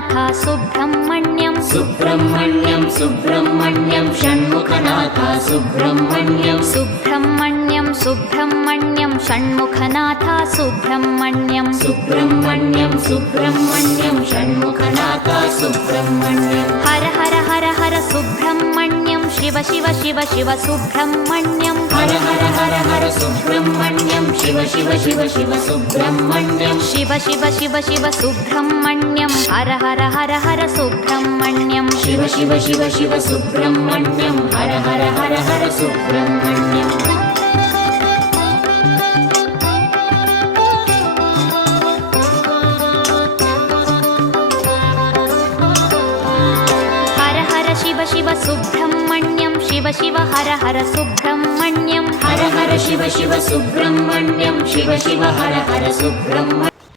Shanmukhanath Subrahmanyam Subrahmanyam Subrahmanyam Shanmukhanath Subrahmanyam Subrahmanyam Subrahmanyam Shanmukhanath Subrahmanyam Subrahmanyam Subrahmanyam Shanmukhanath Subrahmanyam Har Har Har Har Subrahmanyam Shiva Shiva Shiva Shiva Subrahmanyam Har Har Har Har Subrahmanyam Shiva Shiva Shiva Shiva Subrahmanyam Shiva Shiva Shiva Shiva Subrahmanyam Har Har Har Har Subrahmanyam Shiva Shiva Shiva Shiva Subrahmanyam Har Har Har Har Subrahmanyam Har Har Shiva Shiva Subrahmanyam Shiva Shiva Har Har Subrahmanyam Har Har Shiva Shiva Subrahmanyam Shiva Shiva Har Har Subrahmanyam